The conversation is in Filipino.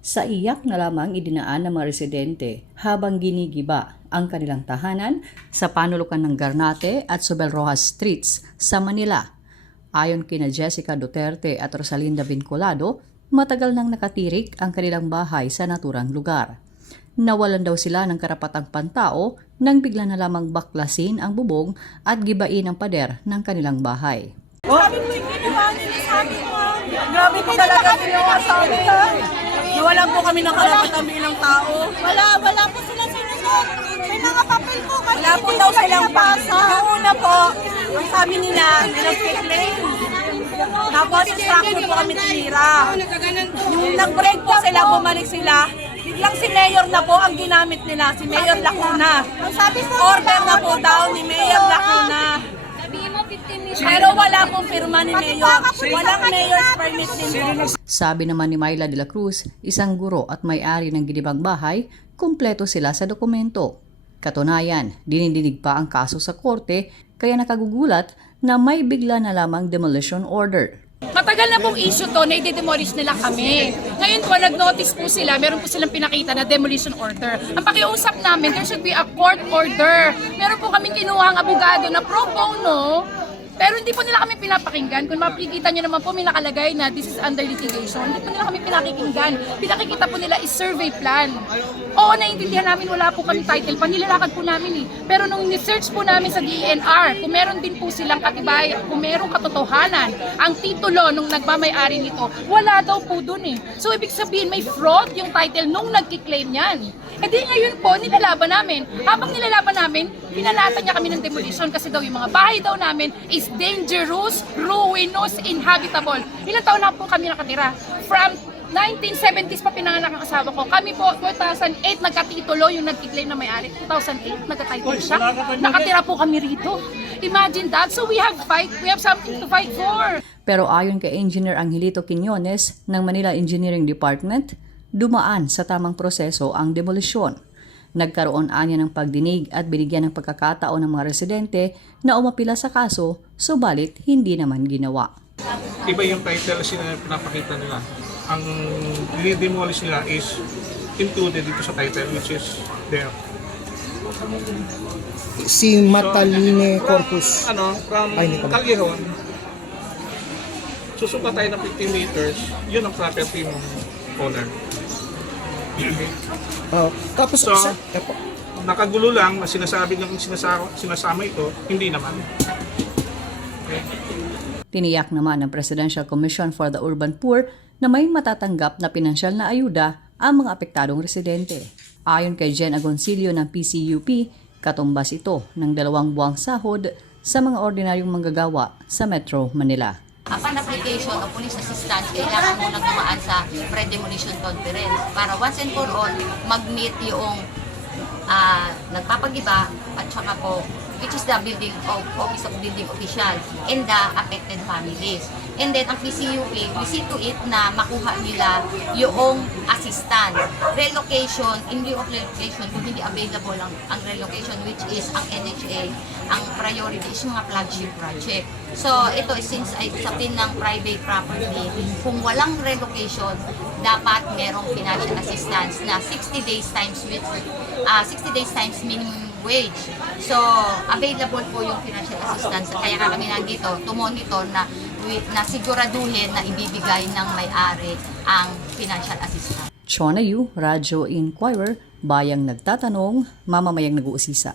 Sa iyak na lamang idinaan ng mga residente habang ginigiba ang kanilang tahanan sa panulukan ng Garnate at Sobel Rojas Streets sa Manila. Ayon kina Jessica Duterte at Rosalinda Vinculado, matagal nang nakatirik ang kanilang bahay sa naturang lugar. Nawalan daw sila ng karapatang pantao nang bigla na lamang baklasin ang bubong at gibain ang pader ng kanilang bahay. Sabi mo yung ginawa nila sa amin mo. Grabe po talaga ginawa sa amin. Nawalan po kami ng karapatan bilang tao. Wala po sila sinunod. May mga papel po kasi wala po daw silang pasa. Yung una po, ang sabi nila, nag-claim. Tapos structure po kami tinira. Yung nag-break po sila, bumalik sila. Biglang si Mayor na po ang ginamit nila, si Mayor Lacuna. Order na po daw ni Mayor Lacuna. Pero wala pong pirma ni Mayor. Walang Mayor's permit din po. Sabi naman ni Myla de la Cruz, isang guro at may-ari ng ginibang bahay, kumpleto sila sa dokumento. Katunayan, dinidinig pa ang kaso sa korte kaya nakagugulat na may bigla na lamang demolition order. Matagal na pong issue to na i-demolish nila kami. Ngayon po, nag-notice po sila, meron po silang pinakita na demolition order. Ang pakiusap namin, there should be a court order. Meron po kaming kinuha ang abogado na pro bono, pero hindi po nila kami pinapakinggan. Kung makikita nyo naman po, may nakalagay na this is under litigation. Hindi po nila kami pinakikinggan. Pinakikita po nila is survey plan. Oo, naiintindihan namin wala po kami title pa. Nilalakad po namin eh. Pero nung ni-search po namin sa DENR, kung meron din po silang katibay, kung merong katotohanan, ang titulo nung nagmamay-ari nito, wala daw po dun eh. So ibig sabihin may fraud yung title nung nagkiklaim yan. E di ngayon po, nilalaban namin. Habang nilalaban namin, pinalatan niya kami ng demolition kasi daw yung mga bahay daw namin is dangerous, ruinous, inhabitable. Ilang taon na po kami nakatira? From 1970s pa pinanganak ang asawa ko. Kami po, 2008 nagkatitulo yung nagkiklaim na may-ari. 2008 nagkatitle siya. Nakatira po kami rito. Imagine that. So we have something to fight for. Pero ayon kay Engineer Angelito Quiñones ng Manila Engineering Department, dumaan sa tamang proseso ang demolisyon. Nagkaroon anya ng pagdinig at binigyan ng pagkakataon ng mga residente na umapila sa kaso, subalit hindi naman ginawa. Iba yung title na pinapakita nila. Ang dinidemolish nila is included dito sa title which is there. Si Mataline Corpus. From Callejon, susuka tayo ng 15 meters, yun ang property ng owner. Tapos So, nakagulo lang na sinasama ito, hindi naman. Okay. Tiniyak naman ng Presidential Commission for the Urban Poor na may matatanggap na pinansyal na ayuda ang mga apektadong residente. Ayon kay Jen Agoncillo ng PCUP, katumbas ito ng 2 buwang sahod sa mga ordinaryong manggagawa sa Metro Manila. Upon application of police assistance, kailangan mo dumaan sa pre-demolition conference para once and for all, mag-meet yung nagpapagiba at saka po, which is the building of Office of Building Official and the affected families. And then, ang PCUP, we see to it na makuha nila yung assistance. Relocation, in lieu of relocation, kung hindi available ang relocation, which is ang NHA, ang priority is mga flagship project. So, ito, since ay usapin ng private property, kung walang relocation, dapat merong financial assistance na 60 days times minimum wage. So, available po yung financial assistance. Kaya kami nandito to monitor na siguraduhin na ibibigay ng may-ari ang financial assistance. Chona Yu, Radyo Inquirer, Bayang Nagtatanong, Mamamayang Nag-uusisa.